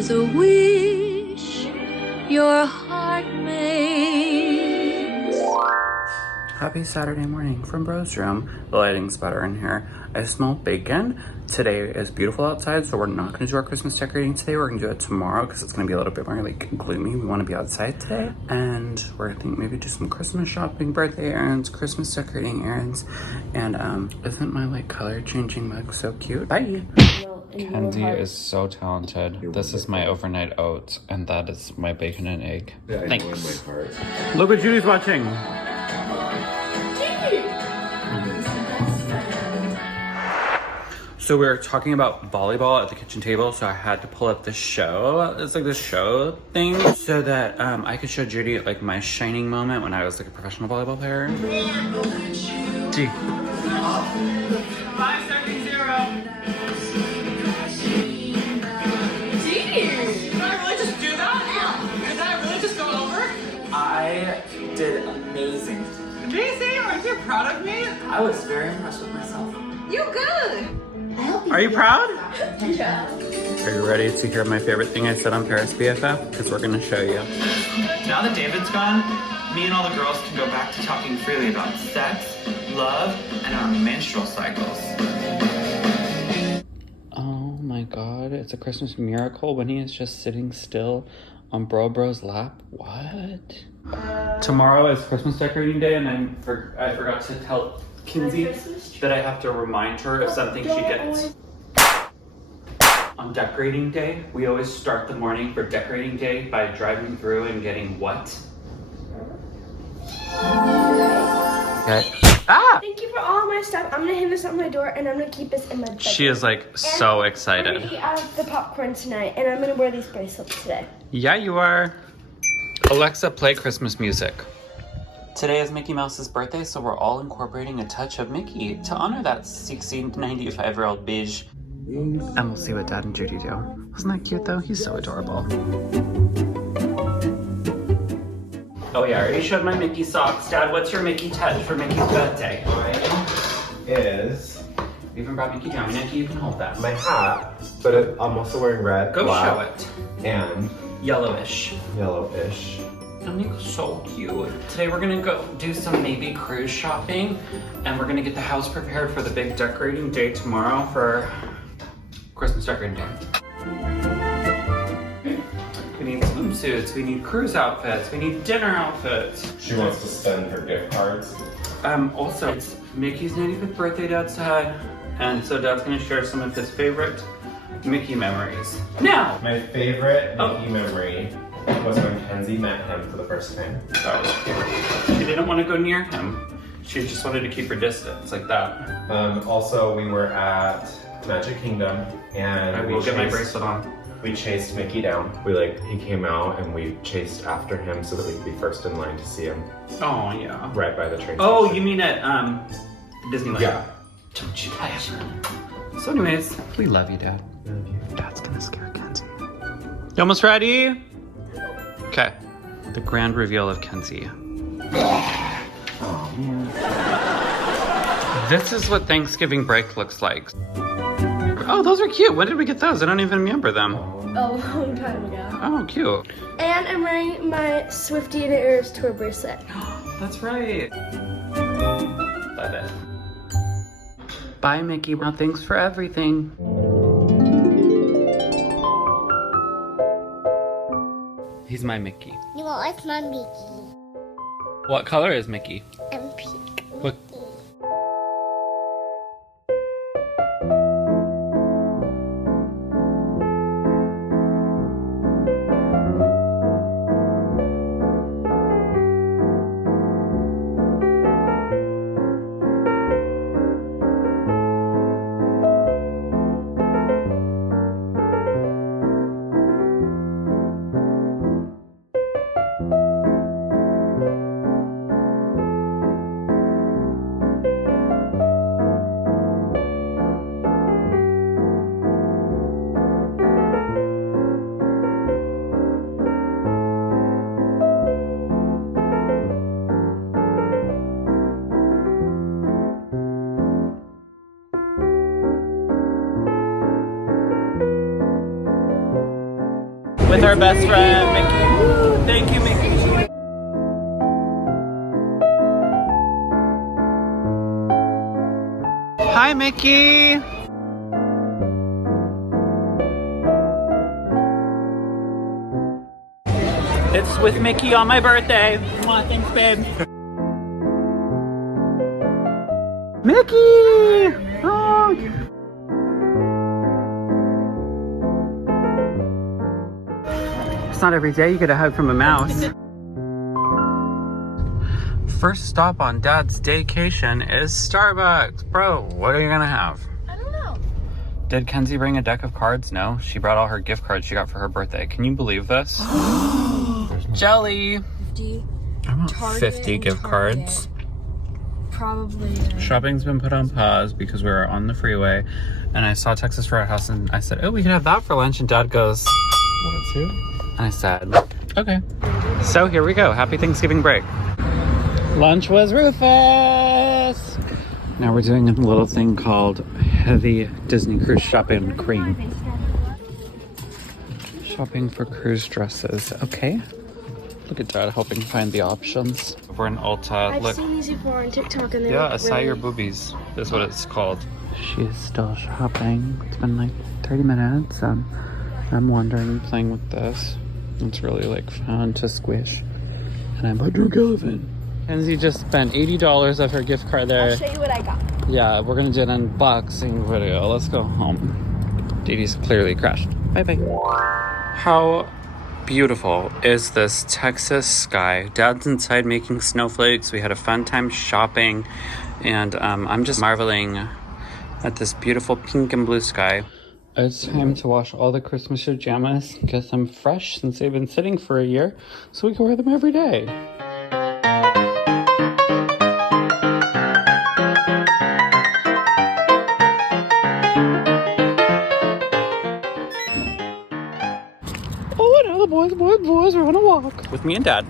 is a wish your heart makes. Happy Saturday morning from Bro's room. The lighting's better in here. I smell bacon. Today is beautiful outside, so we're not gonna do our Christmas decorating today. We're gonna do it tomorrow because it's gonna be a little bit more like gloomy. We wanna be outside today. And we're gonna think maybe do some Christmas shopping, birthday errands, Christmas decorating errands. And isn't my like color changing mug so cute? Bye. Kenzie is so talented. This is my overnight oats, and that is my bacon and egg. Yeah, thanks. my heart. Look what Judy's watching. So we were talking about volleyball at the kitchen table, so I had to pull up the show. It's like this show thing, so that I could show Judy like my shining moment when I was like a professional volleyball player. Gee. 5 seconds, 0. Geez, did I really just do that? Did that really just go over? I did amazing. Amazing, aren't you proud of me? I was very impressed with myself. You good. Are you proud? Yeah. Are you ready to hear my favorite thing I said on Paris BFF? Because we're gonna show you. Now that David's gone, me and all the girls can go back to talking freely about sex, love, and our menstrual cycles. Oh my god, it's a Christmas miracle when he is just sitting still on Bro's lap. What? Tomorrow is Christmas decorating day, and I forgot to tell Kenzie that I have to remind her of something she gets. On decorating day, we always start the morning for decorating day by driving through and getting what? Okay. Ah! Thank you for all my stuff. I'm gonna hand this out my door and I'm gonna keep this in my bedroom. She is like so excited. I'm gonna eat out of the popcorn tonight and I'm gonna wear these bracelets today. Yeah, you are. Alexa, play Christmas music. Today is Mickey Mouse's birthday, so we're all incorporating a touch of Mickey to honor that 95-year-old bitch. And we'll see what Dad and Judy do. Wasn't that cute though? He's so adorable. Oh yeah, I already showed my Mickey socks. Dad, what's your Mickey touch for Mickey's birthday? Mine is We even brought Mickey down. Mickey, you can hold that. my hat, but I'm also wearing red, Go black, show it. and Yellowish. yellowish. And Nick's so cute. Today we're gonna go do some maybe cruise shopping, and we're gonna get the house prepared for the big decorating day tomorrow for Christmas decorating day. We need swimsuits, we need cruise outfits, we need dinner outfits. She wants to spend her gift cards. Also, it's Mickey's 95th birthday, Dad said, and so Dad's gonna share some of his favorite Mickey memories. Now! My favorite Mickey memory was when Kenzie met him for the first time. That was cute. She didn't want to go near him. She just wanted to keep her distance, like that. Also, we were at Magic Kingdom, and I will get my bracelet on. We chased Mickey down. He came out, and we chased after him so that we could be first in line to see him. Oh, yeah. Right by the train Oh, station. you mean at Disneyland? Yeah. Don't you ever. So anyways, we love you, Dad. Love you. Dad's gonna scare Kenzie. You almost ready? Okay. The grand reveal of Kenzie. Oh, man. This is what Thanksgiving break looks like. Oh, those are cute. When did we get those? I don't even remember them. Oh, a long time ago. Oh, cute. And I'm wearing my Swiftie and Eras tour bracelet. That's right. Love it. Bye, Mickey. Well, thanks for everything. He's my Mickey. You won't like my Mickey. What color is Mickey? I'm pink. What? with our best friend, Mickey. Woo, thank you, Mickey. Hi, Mickey. It's with Mickey on my birthday. Aw, thanks, babe. Mickey! Oh. It's not every day you get a hug from a mouse. First stop on Dad's daycation is Starbucks. Bro, what are you gonna have? I don't know. Did Kenzie bring a deck of cards? No, she brought all her gift cards she got for her birthday. Can you believe this? Jelly! 50. I want Target 50 and gift Target. cards. Probably. Shopping's been put on pause because we were on the freeway, and I saw Texas Roadhouse, and I said, oh, we can have that for lunch, and Dad goes, Want to? and I said, okay. So here we go. Happy Thanksgiving break. Lunch was Rufus! Now we're doing a little thing called Heavy Disney Cruise Shopping Cream. Shopping for cruise dresses. Okay. Look at Dad helping find the options. We're in ULTA. I've Look. seen these before on TikTok and they Yeah, look Asai really... Your Boobies is what it's called. She's still shopping. It's been like 30 minutes. I'm wandering, playing with this. It's really like fun to squish. And I'm a drunk elephant. Kenzie just spent $80 of her gift card there. I'll show you what I got. Yeah, we're gonna do an unboxing video. Let's go home. Dee Dee's clearly crashed. Bye-bye. How beautiful is this Texas sky? Dad's inside making snowflakes. We had a fun time shopping. And I'm just marveling at this beautiful pink and blue sky. It's time to wash all the Christmas pajamas, get them fresh since they've been sitting for a year, so we can wear them every day. Oh, now the boys are on a walk. With me and Dad.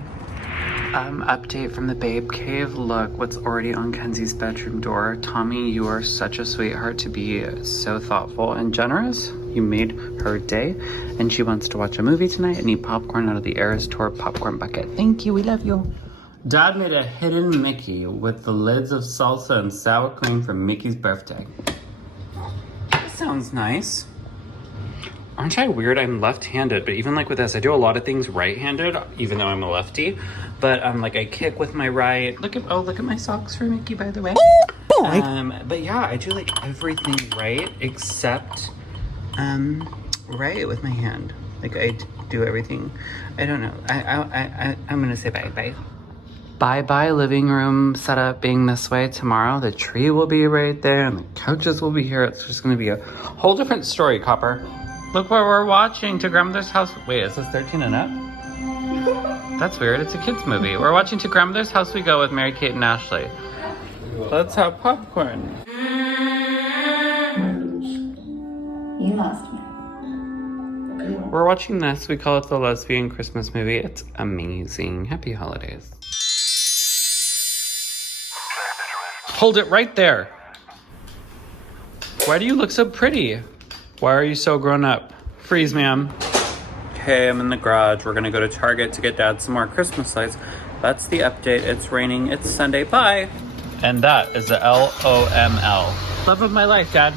Update from the Babe Cave. Look what's already on Kenzie's bedroom door. Tommy, you are such a sweetheart to be so thoughtful and generous. You made her day, and she wants to watch a movie tonight and eat popcorn out of the Eras Tour popcorn bucket. Thank you, we love you. Dad made a hidden Mickey with the lids of salsa and sour cream for Mickey's birthday. That sounds nice. Aren't I weird? I'm left-handed, but even like with this, I do a lot of things right-handed, even though I'm a lefty. But like I kick with my right. Look at my socks for Mickey, by the way. But yeah, I do like everything right except right with my hand. Like I do everything. I don't know. I'm gonna say bye. Bye living room setup being this way tomorrow. The tree will be right there and the couches will be here. It's just gonna be a whole different story, Copper. Look what we're watching to Grandmother's House. Wait, is this 13 and up? That's weird. It's a kid's movie. We're watching To Grandmother's House We Go with Mary Kate and Ashley. Let's have popcorn. You lost me. We're watching this. We call it the Lesbian Christmas Movie. It's amazing. Happy holidays. Hold it right there. Why do you look so pretty? Why are you so grown up? Freeze, ma'am. Okay, I'm in the garage. We're gonna go to Target to get Dad some more Christmas lights. That's the update. It's raining. It's Sunday. Bye. And that is the LOML. Love of my life, Dad.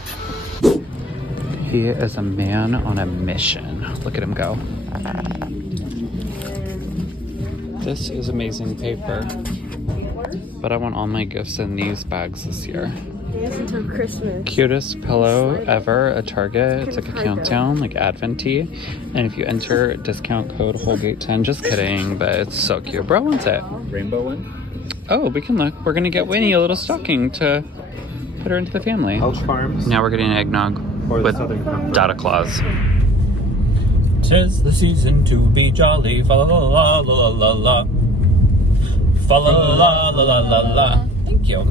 He is a man on a mission. Look at him go. This is amazing paper. But I want all my gifts in these bags this year. Dance until Christmas. Cutest pillow ever at Target. It's like a countdown, like Advent-y. And if you enter discount code Holgate10, just kidding, but it's so cute. Bro wants it. Rainbow one? Oh, we can look. We're gonna get Winnie a little stocking to put her into the family. Elch Farms? Now we're getting eggnog Or the with Southern Comfort. Dada Claus. 'Tis the season to be jolly. Fa la la la la la la. Fa la la la la la la. Thank you.